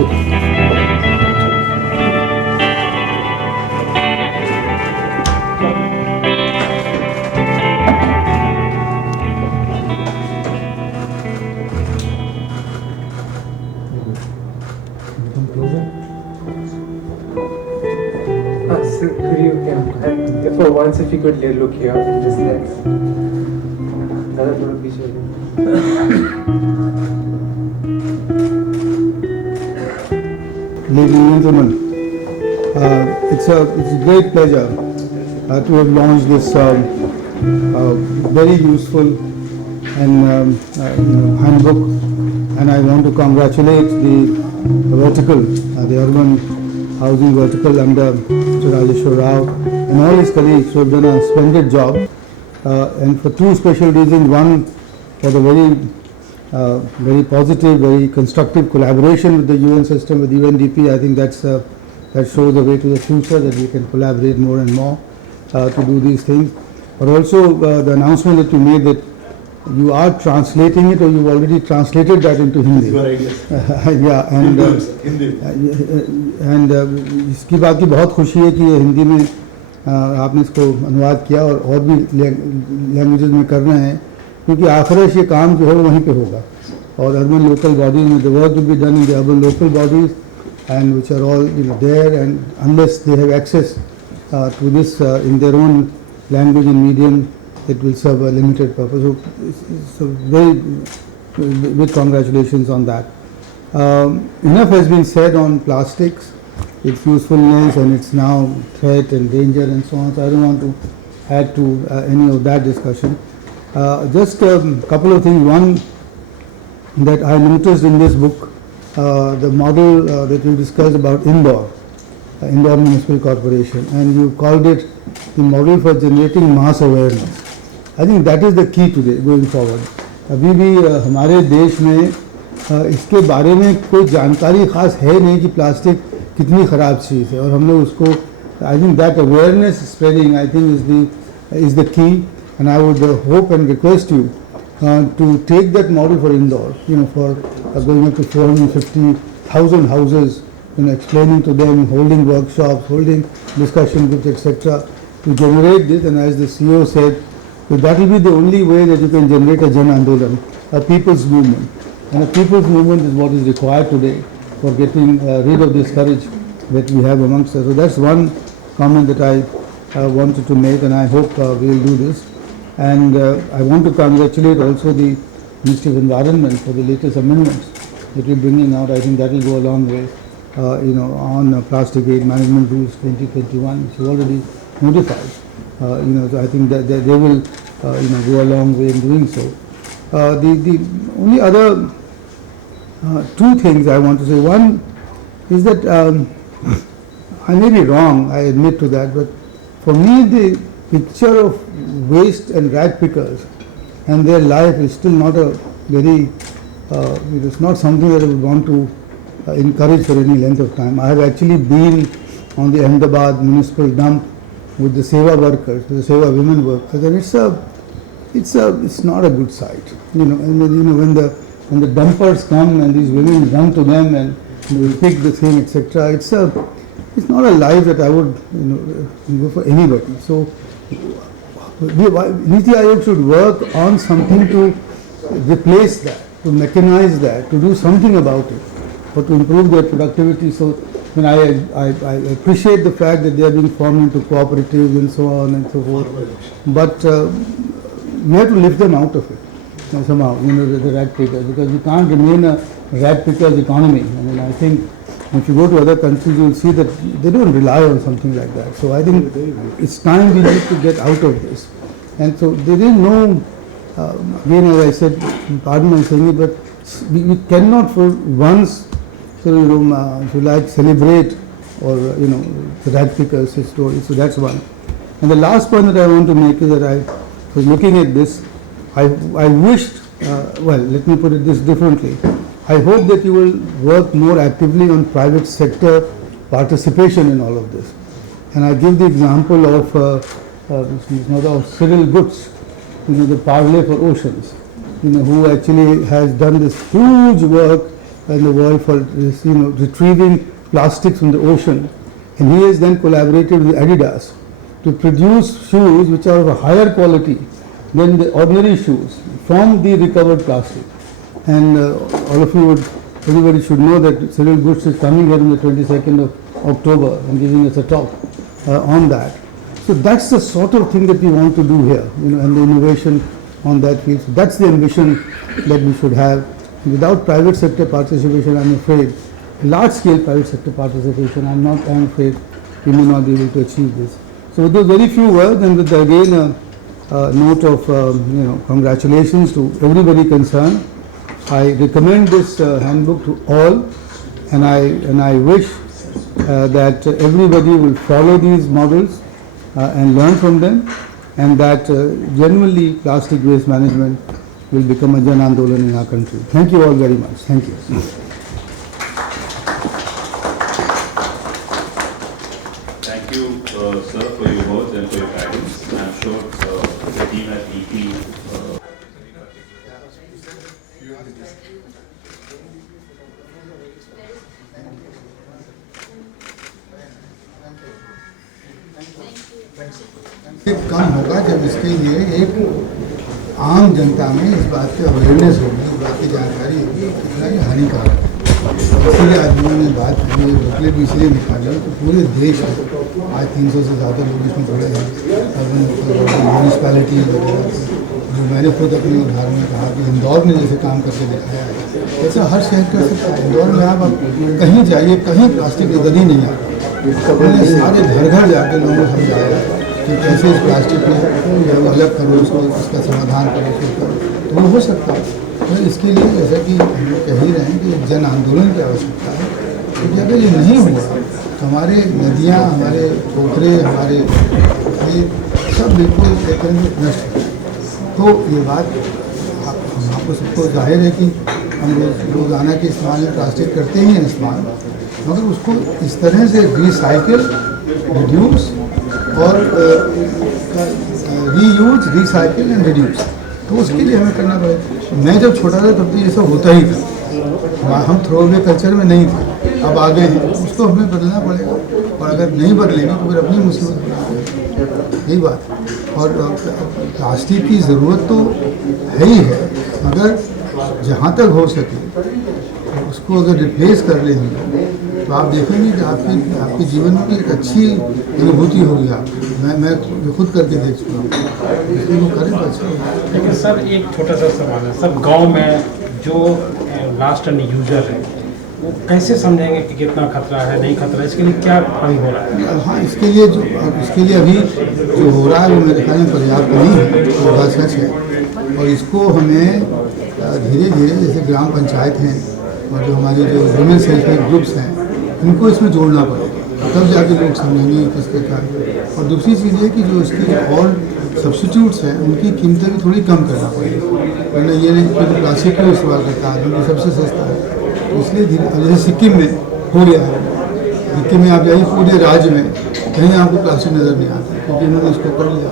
For once, if you could look here, just next. Another थोड़ा पीछे. Ladies and gentlemen, it's a great pleasure to have launched this very useful and handbook, and I want to congratulate the vertical, the urban housing vertical under Mr. Rajeshwar Rao and all his colleagues who have done a splendid job, and for two special reasons. One, for the very positive, very constructive collaboration with the UN system, with UNDP. I think that shows the way to the future, that we can collaborate more and more to do these things. But also the announcement that you made that you are translating it, or you've already translated that into Hindi. Yeah, and इसकी बात की बहुत खुशी है कि ये हिंदी में आपने इसको अनुवाद किया और भी लैंग्वेजेस में कर रहे हैं, क्योंकि आखिरश ये काम जो है वो वहीं पे होगा. और अर्बन लोकल बॉडीज में the work will be done in the urban local bodies and which are all there, and unless they have access to this in their own language and medium, it will serve a limited purpose. So very big congratulations on that. Enough has been said on plastics, its usefulness and its now threat and danger and so on. So I don't want to add to any of that discussion. Just a couple of things. One, that I noticed in this book, the model that you discussed about Indore Municipal Corporation, and you called it the model for generating mass awareness. I think that is the key today going forward. अभी भी हमारे देश में इसके बारे में कोई जानकारी खास है नहीं कि प्लास्टिक कितनी ख़राब चीज़ है, और हम लोग उसको, I think that awareness spreading, I think is the key, and I would hope and request you to take that model for Indore, for going up to 450,000 houses, explaining to them, holding workshops, holding discussion groups, etc., to generate this. And as the CEO said, that will be the only way that you can generate a Jan Andolan, a people's movement. And a people's movement is what is required today for getting rid of this courage that we have amongst us. So that's one comment that I wanted to make, and I hope we will do this. And I want to congratulate also the Ministry of Environment for the latest amendments that we're bringing out. I think that will go a long way, on Plastic Aid Management Rules 2021, which is already notified. So I think that they will, go a long way in doing so. The only other two things I want to say. One is that I may be wrong, I admit to that, but for me the picture of waste and rag pickers and their life is still not a very, it's not something that I would want to encourage for any length of time. I have actually been on the Ahmedabad municipal dump with the Seva workers, the Seva women workers, and it's not a good sight. And when the dumpers come and these women run to them and pick the thing, etc. It's not a life that I would go for anybody. So Niti Aayog should work on something to replace that, to mechanize that, to do something about it, or to improve their productivity. So I appreciate the fact that they are being formed into cooperatives and so on and so forth, but we have to lift them out of it somehow, the rag pickers, because we can't remain a rag pickers economy. I think if you go to other countries, you will see that they don't rely on something like that. So I think it's time we need to get out of this. And so they didn't know, again as I said, pardon my saying it, but we cannot for once, if you like, celebrate or, the rag pickers story. So that's one. And the last point that I want to make is that I was looking at this, I wished, let me put it this differently. I hope that you will work more actively on private sector participation in all of this. And I give the example of Cyril Goods, the Parley for Oceans, who actually has done this huge work in the world for retrieving plastics from the ocean, and he has then collaborated with Adidas to produce shoes which are of a higher quality than the ordinary shoes from the recovered plastic. And all of you would, everybody should know that Cyril Bush is coming here on the 22nd of October and giving us a talk on that. So that's the sort of thing that we want to do here, and the innovation on that field. So that's the ambition that we should have. Without private sector participation, I'm afraid, large-scale private sector participation, I'm afraid we may not be able to achieve this. So with those very few words, and with again a note of congratulations to everybody concerned, I recommend this handbook to all, and I wish that everybody will follow these models and learn from them, and that genuinely plastic waste management will become a Jan Andolan in our country. Thank you all very much. Thank you. Thank you, sir, for your words and for your guidance. I'm sure the team at EP कम होगा जब इसके लिए एक आम जनता में इस बात की अवेयरनेस होगी, इस बात की जानकारी होगी कितना ये हानिकारक है। इसलिए आज उन्होंने बात की, बुकलेट भी इसलिए निकाले कि पूरे देश में आज 300 से ज़्यादा लोग इसमें जुड़े हैं, म्यूनिसपैलिटी वगैरह। जो मैंने खुद अपने उदाहरण में कहा कि इंदौर ने जैसे काम करके दिखाया है, वैसे हर शहर कर सकता है। इंदौर में आप कहीं जाइए, कहीं प्लास्टिक नजर ही नहीं आता। उन्होंने सारे घर घर जाकर लोगों को समझाया कि कैसे इस प्लास्टिक को अलग करो, उसको इसका समाधान करो, उसको करो, तो वो हो सकता है। तो इसके लिए जैसा कि हम लोग कह ही रहे हैं कि जन आंदोलन की आवश्यकता है, क्योंकि अगर ये नहीं हुआ तो हमारे नदियाँ, हमारे पोखरे, हमारे ये सब बिल्कुल एक तरह से नष्ट है। तो ये बात हम आपको सबको जाहिर है कि हम रोज़ाना के इस्तेमाल में प्लास्टिक करते ही हैं इस्तेमाल, मगर उसको इस तरह से रिसाइकिल, रिड्यूस और रीयूज, रिसाइकिल एंड रिड्यूस, तो उसके लिए हमें करना पड़ेगा। मैं जब छोटा था तब तो ये सब होता ही था, हम थ्रोअवे कल्चर में नहीं थे, अब आ गए हैं, उसको हमें बदलना पड़ेगा। और अगर नहीं बदलेंगे तो फिर अपनी मुसीबत बनाएंगे, यही बात है। और प्लास्टिक की ज़रूरत तो है ही है, मगर जहाँ तक हो सके उसको अगर रिप्लेस कर लें हम लोग, तो आप देखेंगे कि आपके जीवन में एक अच्छी अनुभूति होगी। आपको मैं खुद करके देख चुका हूँ, इसलिए वो करें तो अच्छा होगा। लेकिन सर एक छोटा सा सवाल है, सब गांव में जो लास्ट एंड यूजर है वो कैसे समझेंगे कि कितना खतरा है, नहीं खतरा है, इसके लिए क्या अभी हो रहा है? हाँ, इसके लिए अभी जो हो रहा है वो मेरे ख्याल में पर्याप्त नहीं है, वो बात सच है। और इसको हमें धीरे धीरे, जैसे ग्राम पंचायत हैं और जो हमारे जो वुमेन सेल्फ हेल्प ग्रुप्स हैं, इनको इसमें जोड़ना पड़ेगा, तब जाके लोग समझेंगे किसके कारण। और दूसरी चीज़ ये कि जो इसके और सब्सिट्यूट्स हैं उनकी कीमतें भी थोड़ी कम करना पड़ेगा, वरना ये नहीं कि प्लास्टिक क्यों इस्तेमाल करता है, क्योंकि सबसे सस्ता है। इसलिए जैसे सिक्किम में हो गया है, सिक्किम में आप जाइए पूरे राज्य में कहीं आपको प्लास्टिक नज़र नहीं आता, क्योंकि इन्होंने इसको कर लिया।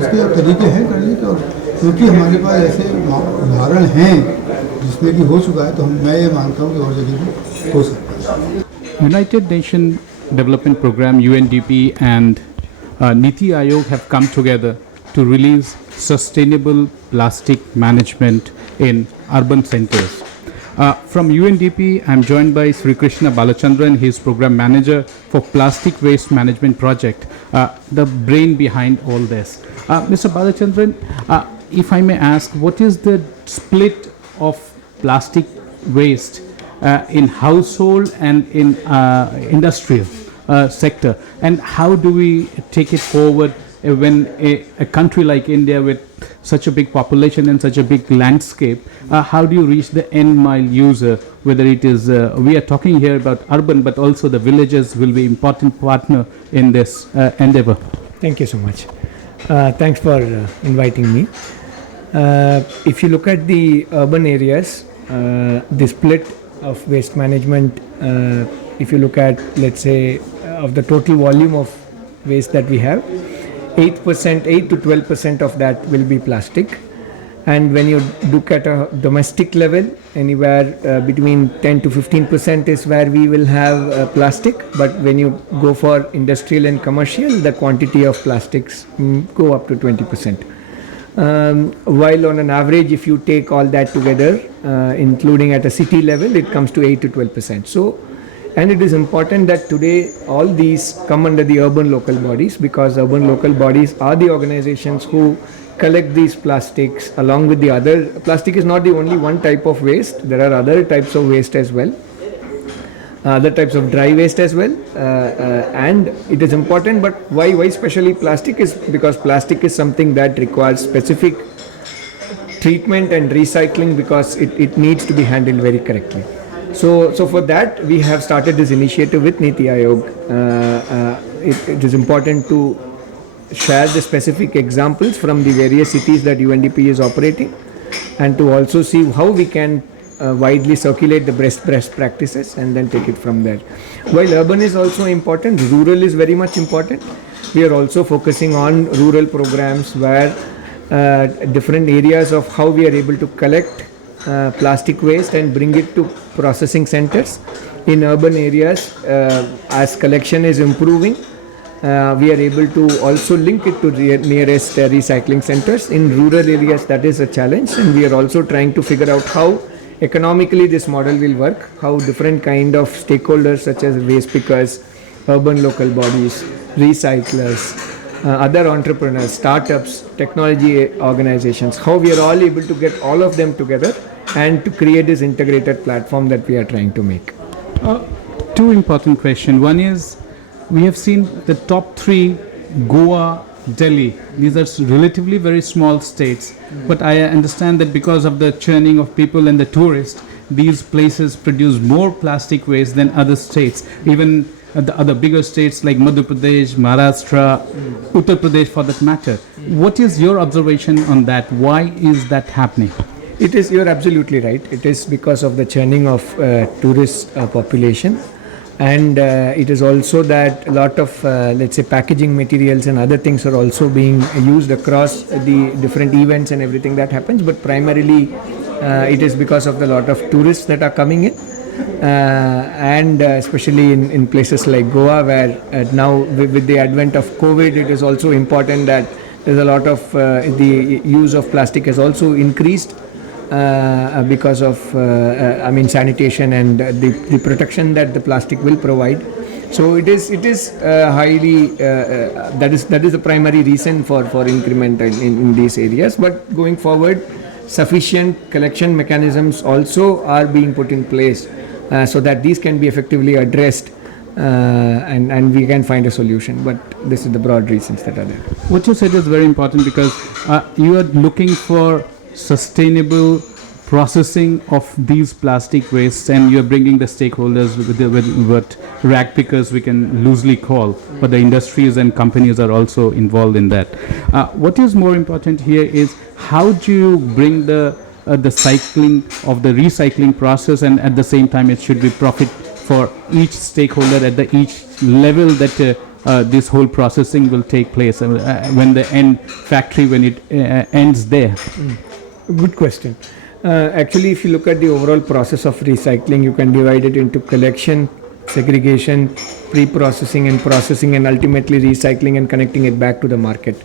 इसके तरीके हैं करने के, और क्योंकि हमारे पास ऐसे उदाहरण हैं जिसमें कि हो चुका है, तो मैं ये मानता हूँ कि और जगह भी हो सकता है। United Nations Development Program UNDP and Niti Aayog have come together to release sustainable plastic management in urban centers. From UNDP, I am joined by Sri Krishna Balachandran. He is Program Manager for Plastic Waste Management Project, the brain behind all this. Mr. Balachandran, if I may ask, what is the split of plastic waste in household and in industrial sector, and how do we take it forward when a country like India with such a big population and such a big landscape, how do you reach the end mile user, whether it is, we are talking here about urban, but also the villages will be important partner in this endeavor. Thank you so much. Thanks for inviting me. If you look at the urban areas, the split of waste management, if you look at, let's say, of the total volume of waste that we have, 8% to 12% of that will be plastic, And when you look at a domestic level, anywhere between 10 to 15% is where we will have plastic. But when you go for industrial and commercial, the quantity of plastics go up to 20%. While on an average, if you take all that together, including at a city level, it comes to 8 to 12%. So, and it is important that today all these come under the urban local bodies, because urban local bodies are the organizations who collect these plastics along with the other. Plastic is not the only one type of waste. There are other types of waste as well, other types of dry waste as well, and it is important. But why especially plastic is because plastic is something that requires specific treatment and recycling, because it needs to be handled very correctly. So for that we have started this initiative with Niti Aayog. It is important to share the specific examples from the various cities that UNDP is operating, and to also see how we can widely circulate the best practices and then take it from there. While urban is also important, rural is very much important. We are also focusing on rural programs where different areas of how we are able to collect plastic waste and bring it to processing centers. In urban areas, as collection is improving, we are able to also link it to the nearest recycling centers. In rural areas, that is a challenge, and we are also trying to figure out how economically this model will work, how different kind of stakeholders such as waste pickers, urban local bodies, recyclers, other entrepreneurs, startups, technology organizations, how we are all able to get all of them together and to create this integrated platform that we are trying to make. Two important questions. One is, we have seen the top three, Goa, Delhi. These are relatively very small states, but I understand that because of the churning of people and the tourists, these places produce more plastic waste than other states. Even the other bigger states like Madhya Pradesh, Maharashtra, Uttar Pradesh for that matter. What is your observation on that? Why is that happening? It is, you're absolutely right. It is because of the churning of tourist population. And it is also that a lot of, let's say, packaging materials and other things are also being used across the different events and everything that happens. But primarily, it is because of the lot of tourists that are coming in. And especially in places like Goa, where now with the advent of COVID, it is also important that there's a lot of the use of plastic has also increased because of sanitation and the protection that the plastic will provide. So it is highly that is the primary reason for increment in these areas. But going forward, sufficient collection mechanisms also are being put in place so that these can be effectively addressed and we can find a solution. But this is the broad reasons that are there. What you said is very important, because you are looking for sustainable processing of these plastic wastes, and you are bringing the stakeholders with what rag pickers we can loosely call, but the industries and companies are also involved in that. What is more important here is, how do you bring the cycling of the recycling process, and at the same time it should be profit for each stakeholder at the each level that this whole processing will take place when the end factory, when it ends there. Good question. Actually, if you look at the overall process of recycling, you can divide it into collection, segregation, pre-processing and processing, and ultimately recycling and connecting it back to the market.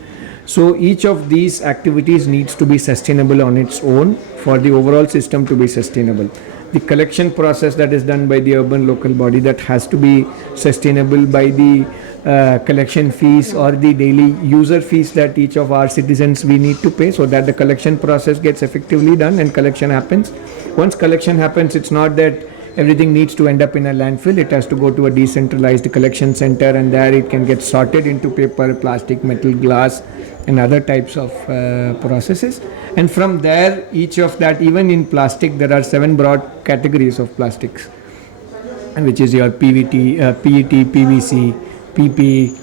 So each of these activities needs to be sustainable on its own for the overall system to be sustainable. The collection process that is done by the urban local body, that has to be sustainable by the collection fees or the daily user fees that each of our citizens we need to pay, so that the collection process gets effectively done and collection happens. Once collection happens, it's not that everything needs to end up in a landfill. It has to go to a decentralized collection center, and there it can get sorted into paper, plastic, metal, glass and other types of processes. And from there, each of that, even in plastic, there are 7 broad categories of plastics, which is your PVT, PET, PVC, PP,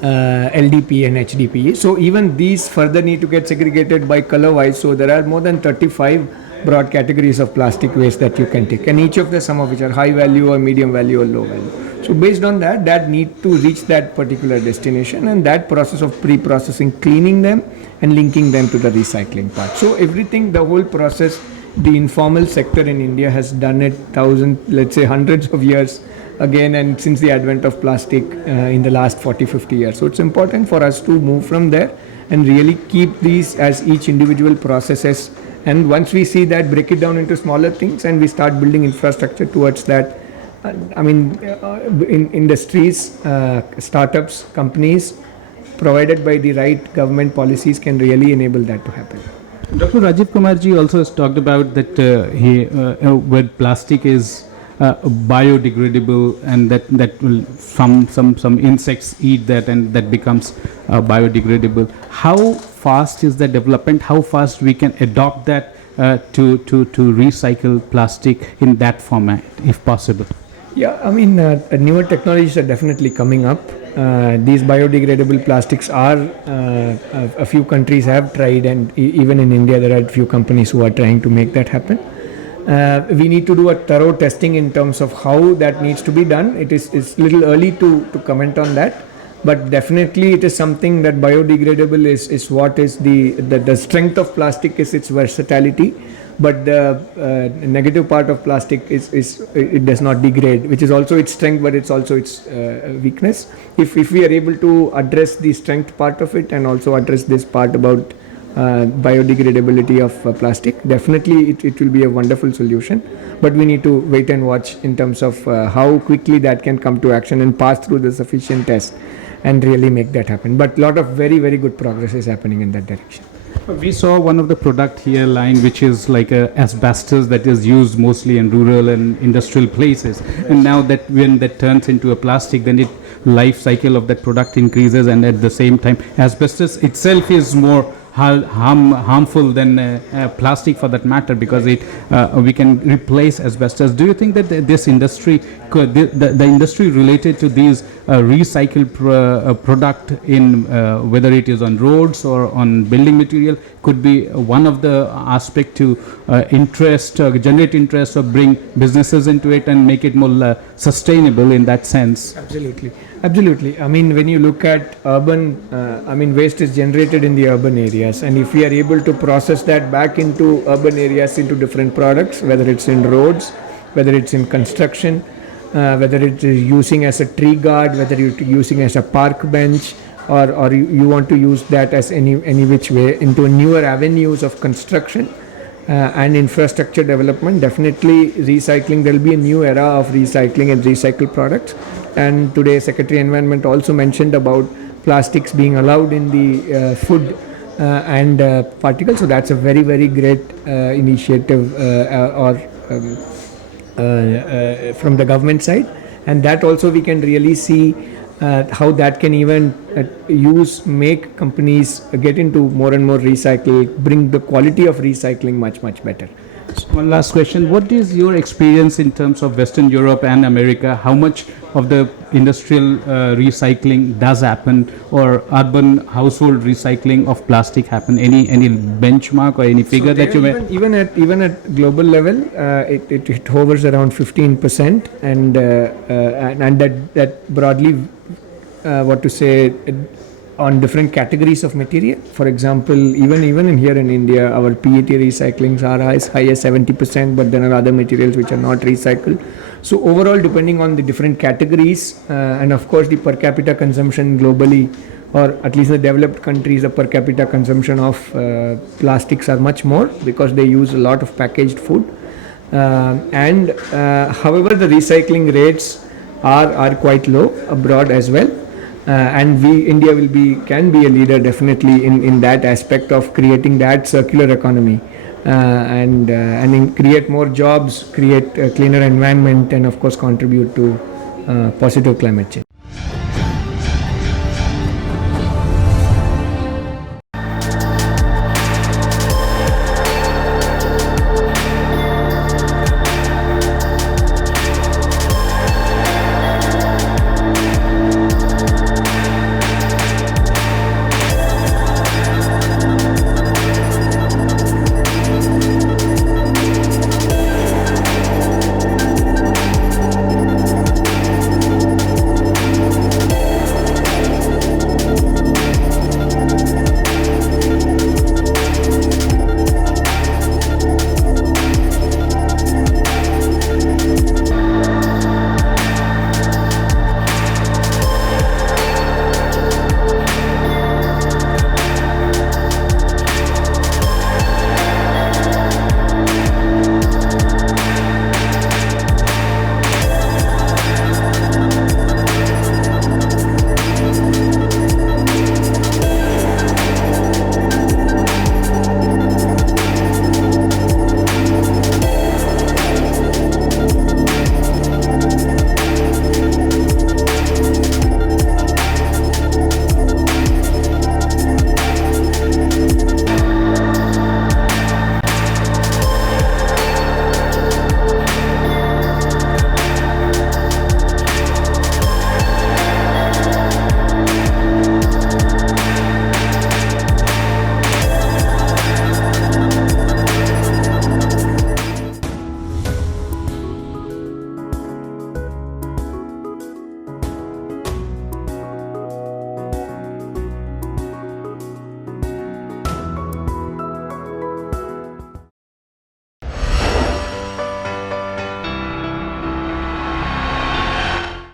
LDP and HDPE. So even these further need to get segregated by color wise. So there are more than 35 broad categories of plastic waste that you can take, and each of the some of which are high value or medium value or low value. So based on that need to reach that particular destination, and that process of pre-processing, cleaning them and linking them to the recycling part. So everything, the whole process, the informal sector in India has done it hundreds of years again, and since the advent of plastic in the last 40-50 years. So it's important for us to move from there and really keep these as each individual processes, and once we see that, break it down into smaller things and we start building infrastructure towards that. In industries, startups, companies, provided by the right government policies, can really enable that to happen. Dr. Rajiv Kumar ji also has talked about that where plastic is biodegradable, and that will some insects eat that and that becomes biodegradable. How fast is the development? How fast we can adopt that to recycle plastic in that format, if possible? Yeah, newer technologies are definitely coming up. These biodegradable plastics are, a few countries have tried, and even in India there are a few companies who are trying to make that happen. We need to do a thorough testing in terms of how that needs to be done. It's little early to comment on that, but definitely it is something that biodegradable is what is the strength of plastic is its versatility. But the negative part of plastic is it does not degrade, which is also its strength, but it's also its weakness. If we are able to address the strength part of it and also address this part about biodegradability of plastic, definitely it will be a wonderful solution. But we need to wait and watch in terms of how quickly that can come to action and pass through the sufficient test and really make that happen. But a lot of very, very good progress is happening in that direction. We saw one of the product here line, which is like a asbestos that is used mostly in rural and industrial places. And now that when that turns into a plastic, then it life cycle of that product increases, and at the same time asbestos itself is more harmful than plastic for that matter, because we can replace asbestos. Do you think that this industry, the industry related to these recycled product in whether it is on roads or on building material, could be one of the aspect to generate interest or bring businesses into it and make it more sustainable in that sense? Absolutely. When you look at urban, waste is generated in the urban areas, and if we are able to process that back into urban areas into different products, whether it's in roads, whether it's in construction, whether it is using as a tree guard, whether you're using as a park bench, or you want to use that as any which way into newer avenues of construction and infrastructure development, definitely recycling, there will be a new era of recycling and recycled products. And today Secretary Environment also mentioned about plastics being allowed in the food and particles. So that's a very, very great initiative from the government side, and that also we can really see how that can even make companies get into more and more recycle, bring the quality of recycling much, much better. One last question. What is your experience in terms of Western Europe and America? How much of the industrial recycling does happen, or urban household recycling of plastic happen? Any benchmark or any figure that you may? Even at global level, it hovers around 15%, and that broadly, on different categories of material. For example, even in here in India, our PET recyclings are as high as 70%, but then are other materials which are not recycled. So overall, depending on the different categories, and of course the per capita consumption globally, or at least the developed countries, the per capita consumption of plastics are much more because they use a lot of packaged food. However, the recycling rates are quite low abroad as well. And India can be a leader definitely in that aspect of creating that circular economy, and create more jobs, create a cleaner environment, and of course contribute to positive climate change.